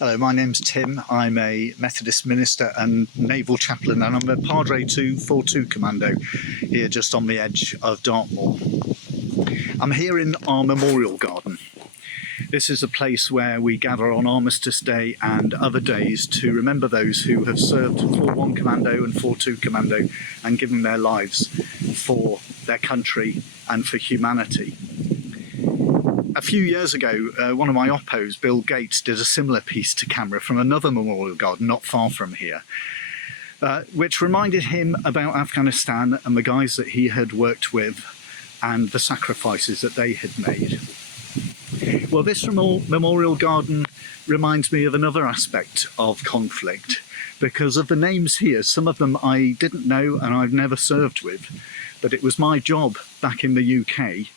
Hello, my name's Tim. I'm a Methodist minister and naval chaplain, and I'm a Padre to 4-2 Commando here just on the edge of Dartmoor. I'm here in our memorial garden. This is a place where we gather on Armistice Day and other days to remember those who have served 4-1 Commando and 4-2 Commando and given their lives for their country and for humanity. A few years ago, one of my oppos, Bill Gates, did a similar piece to camera from another memorial garden not far from here, which reminded him about Afghanistan and the guys that he had worked with and the sacrifices that they had made. Well, this memorial garden reminds me of another aspect of conflict, because of the names here. Some of them I didn't know and I've never served with, but it was my job back in the UK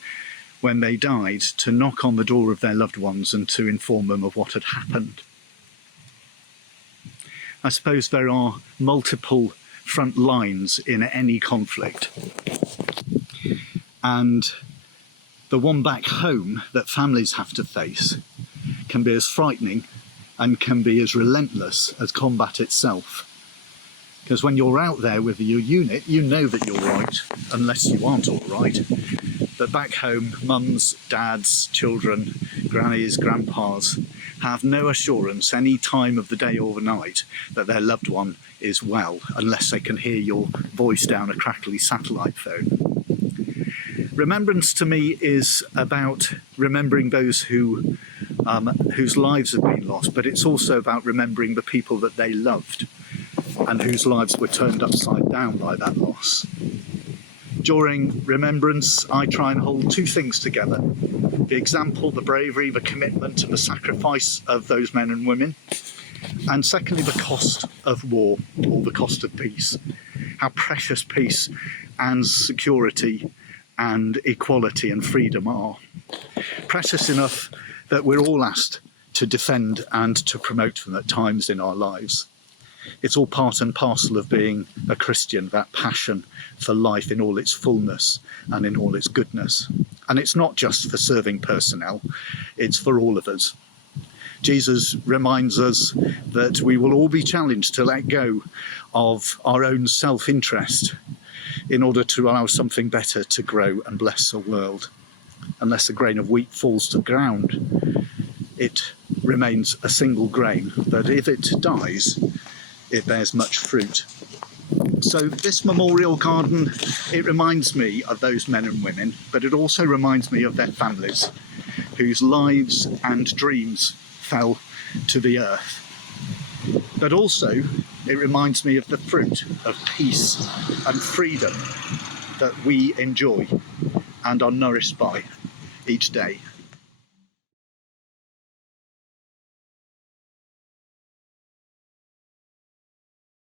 when they died to knock on the door of their loved ones and to inform them of what had happened. I suppose there are multiple front lines in any conflict, and the one back home that families have to face can be as frightening and can be as relentless as combat itself. Because when you're out there with your unit, you know that you're right, unless you aren't all right. But back home, mums, dads, children, grannies, grandpas have no assurance any time of the day or the night that their loved one is well, unless they can hear your voice down a crackly satellite phone. Remembrance to me is about remembering those whose lives have been lost, but it's also about remembering the people that they loved and whose lives were turned upside down by that loss. During Remembrance, I try and hold two things together: the example, the bravery, the commitment and the sacrifice of those men and women, and secondly, the cost of war, or the cost of peace. How precious peace and security and equality and freedom are. Precious enough that we're all asked to defend and to promote them at times in our lives. It's all part and parcel of being a Christian, that passion for life in all its fullness and in all its goodness. And it's not just for serving personnel, it's for all of us. Jesus reminds us that we will all be challenged to let go of our own self-interest in order to allow something better to grow and bless the world. Unless a grain of wheat falls to the ground, it remains a single grain, but if it dies, it bears much fruit. So this memorial garden, it reminds me of those men and women, but it also reminds me of their families whose lives and dreams fell to the earth. But also it reminds me of the fruit of peace and freedom that we enjoy and are nourished by each day.